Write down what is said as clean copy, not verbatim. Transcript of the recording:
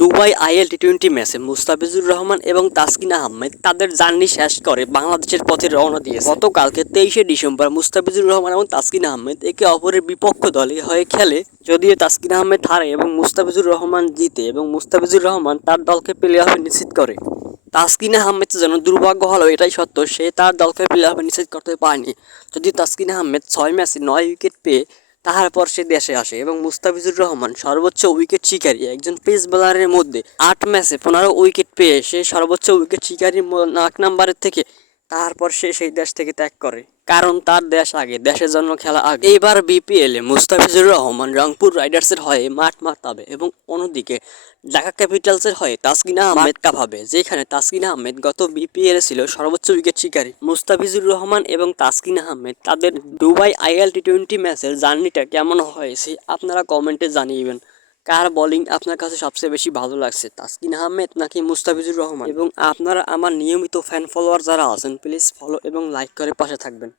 Dubai IL টি-20 ম্যাচে মুস্তাফিজুর রহমান এবং তাসকিন আহমেদ তাদের জার্নি শেষ করে বাংলাদেশের পথে রওনা দিয়েছে। গতকালকে 23শে ডিসেম্বর মুস্তাফিজুর রহমান এবং তাসকিন আহমেদ একে অপরের বিপক্ষ দলে হয়ে খেলে। যদিও তাসকিন আহমেদ হারে এবং মুস্তাফিজুর রহমান জিতে এবং মুস্তাফিজুর রহমান তার দলকে প্লে অফে নিশ্চিত করে। তাসকিন আহমেদ যেন দুর্ভাগ্য হলো এটাই সত্য, সে তার দলকে প্লে অফে নিশ্চিত করতে পারেনি। যদি তাসকিন আহমেদ 6 ম্যাচে 9 উইকেট পেয়ে তারপর সে দেশে আসে এবং মুস্তাফিজুর রহমান সর্বোচ্চ উইকেট শিকারী একজন পেস বোলারের মধ্যে 8 ম্যাচে 15 উইকেট পেয়ে সে সর্বোচ্চ উইকেট শিকারী 1 নম্বরের থেকে তারপর সে সেই দেশ থেকে ত্যাগ করে, কারণ তার দেশ আগে, দেশের জন্য খেলা আগে। এবার বিপিএল এ মুস্তাফিজুর রহমান রংপুর রাইডার্সের হয়ে মাঠ মাতাবে এবং অন্যদিকে ঢাকা ক্যাপিটালসের হয়ে তাসকিন আহমেদ কাঁপাবে, যেখানে তাসকিন আহমেদ গত বিপিএল ছিল সর্বোচ্চ উইকেট শিকারী। মুস্তাফিজুর রহমান এবং তাসকিন আহমেদ তাদের দুবাই আইএল টি-20 ম্যাচের জার্নিটা কেমন হয়েছে আপনারা কমেন্টে জানিয়েবেন। কার বোলিং আপনার কাছে সবচেয়ে বেশি ভালো লাগছে, তাসকিন আহমেদ নাকি মুস্তাফিজুর রহমান? এবং আপনারা আমার নিয়মিত ফ্যান ফলোয়ার যারা আছেন প্লিজ ফলো এবং লাইক করে পাশে থাকবেন।